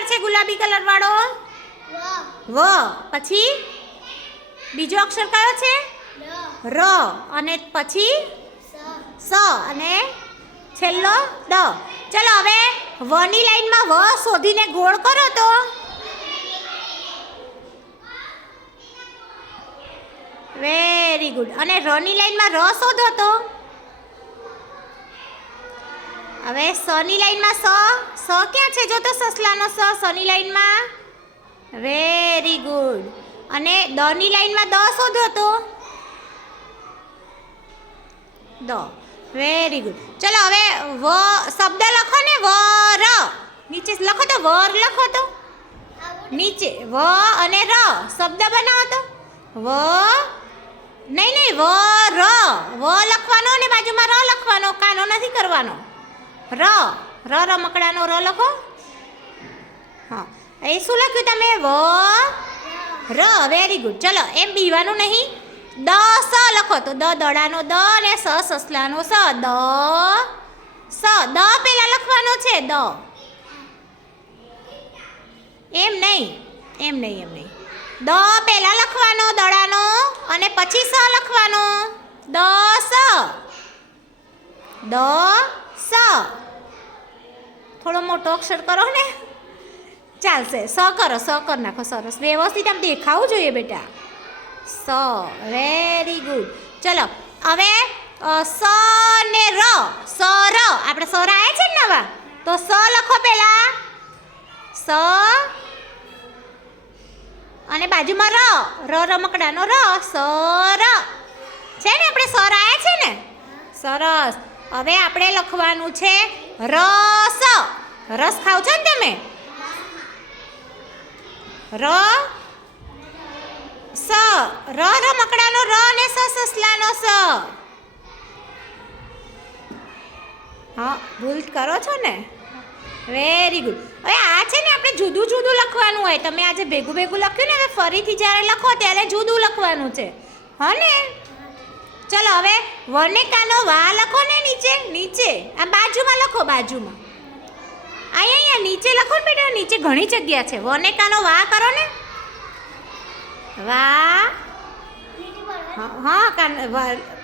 Colour છે ગુલાબી colour વાળો? વ. પછી બીજો અક્ષર કયો છે? ર. અને પછી સ. અને છેલ્લો દ. ચલો હવે વની લાઈનમાં વ શોધીને ગોળ કરો તો. Very good. અને રની લાઈનમાં ર શોધો તો. હવે સની લાઈનમાં સ ક્યાં છે? જો તો સસલાનો સની લાઈનમાં. Very good. અને દની લાઈનમાં દ શોધો તો. દ. Very good. ચલો હવે વ શબ્દ લખો ને. વર. નીચે લખો તો. વર લખો તો. નીચે વ અને ર શબ્દ બનાવો તો. વ નહીં વ લખવાનો ને બાજુમાં ર લખવાનો. કાનો નથી કરવાનો. ર રમકડાનો ર લખો. હા, એ શું લખ્યું તમે? વ ર. Very good. ચલો એમ બીવાનું નહીં. દ સ લખો તો. દડાનો દ અને સસલાનો સ. દ સ. દ પેલા લખવાનો છે. દ. એમ નહીં. દ પેલા લખવાનો દડાનો અને પછી સ લખવાનો. દ સ. થોડો મોટો અક્ષર કરો ને. ચાલશે. સ કરો. સ કરી નાખો. સરસ. વ્યવસ્થિત આમ દેખાવું જોઈએ બેટા. સ. Very good. ચલો હવે સ ને ર. સર. આપણે સર આવ્યા છે ને નવા, તો સ લખો પેલા. સ અને બાજુમાં ર રમકડાનો ર. સર છે ને. આપણે સર આવ્યા છે ને. સરસ. હવે આપણે લખવાનું છે રસ. રસ ખાવ છો ને તમે? ર સ. રમકડાનો ર અને સસલાનો સ. હા, ભૂલ કરો છો ને. Very good. હવે આ છે ને આપણે જુદું જુદું લખવાનું હોય. તમે આજે ભેગું લખ્યું ને, હવે ફરીથી જ્યારે લખો ત્યારે જુદું લખવાનું છે. હા ને. ચલો હવે વનેકાનો વા લખો ને. નીચે આ બાજુમાં લખો. બાજુમાં અહીંયા નીચે લખો ને બેટા. નીચે ઘણી જગ્યા છે. વનેકાનો વા કરો ને. વા. હા,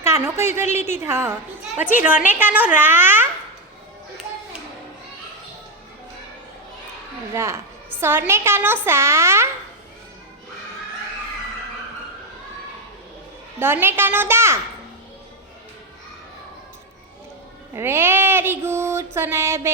કાનો કઈ કરી લીધી. હા, પછી રનેકાનો રા. રા. સરનેકાનો સા. દનેકાનો દા. વેરી ગુડ સનાયા બેન.